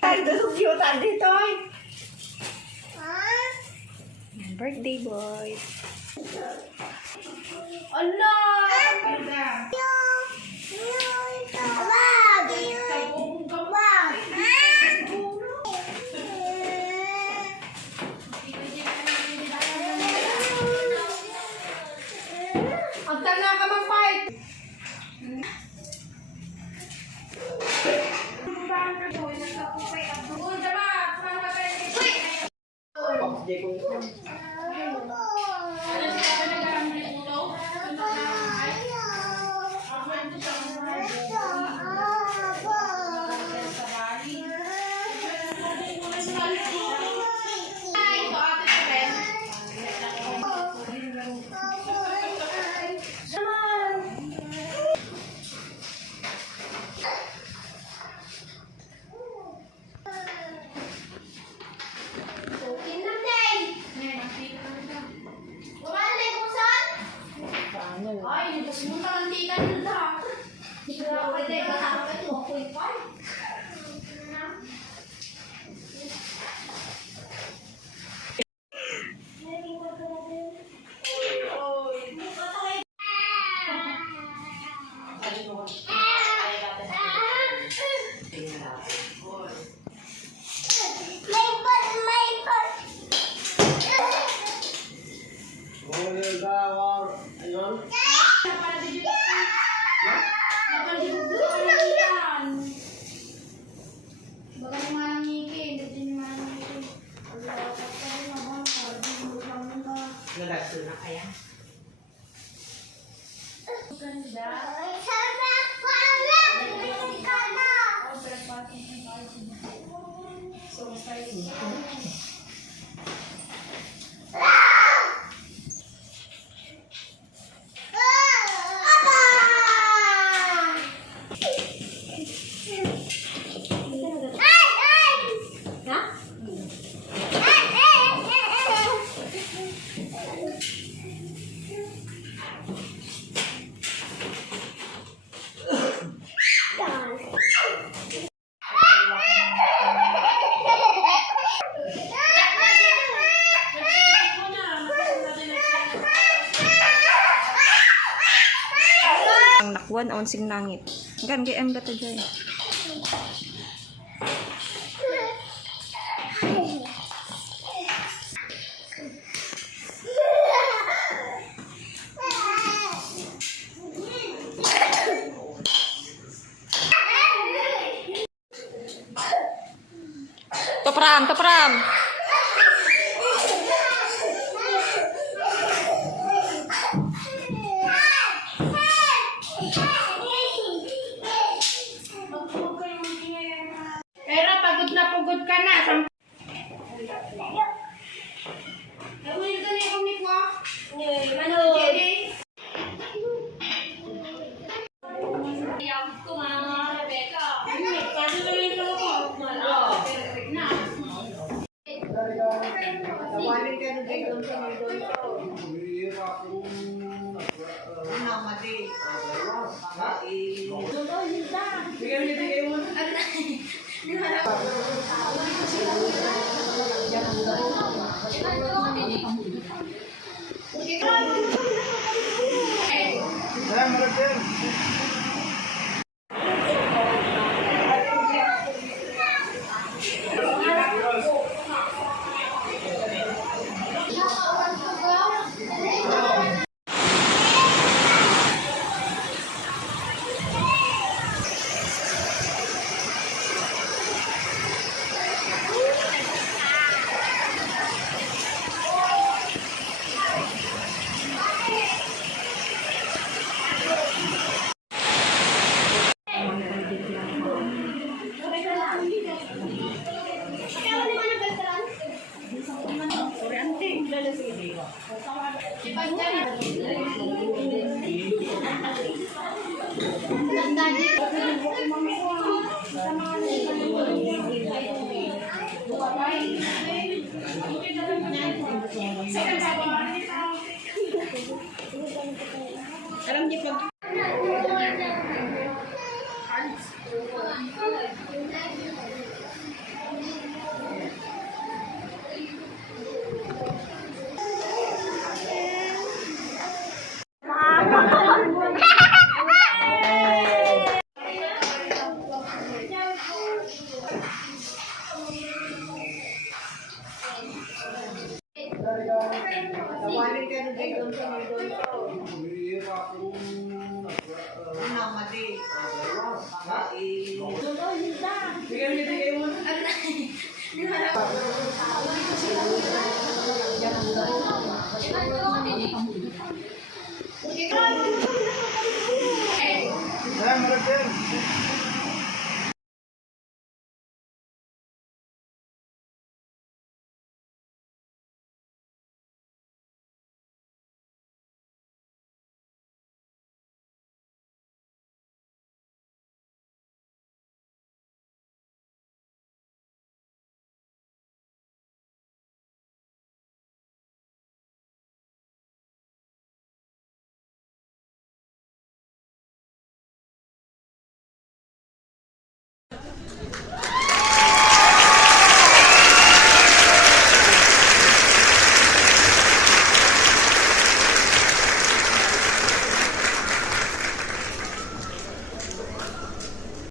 Nagsusyutan dito ay. Birthday boy. Allah! Agtan na ka mag-fight! Ay, nagkasunta ng tika nila. Hindi ko na pwede. Kasama ito. Ako'y fine. Nagagso na kaya? Ganda. So, Ang nakwan on sing nangit. Gan GM ka to joy. Topram. Pero pagod na pagod ka na. Ay, ito na yung kumik mo. Ano? Jenny? Ayaw ko mga Rebecca. Kasi na yung loko. Perfect na. Tawanin ka nung dito sa mga doon. Namadi. Bigay mo na.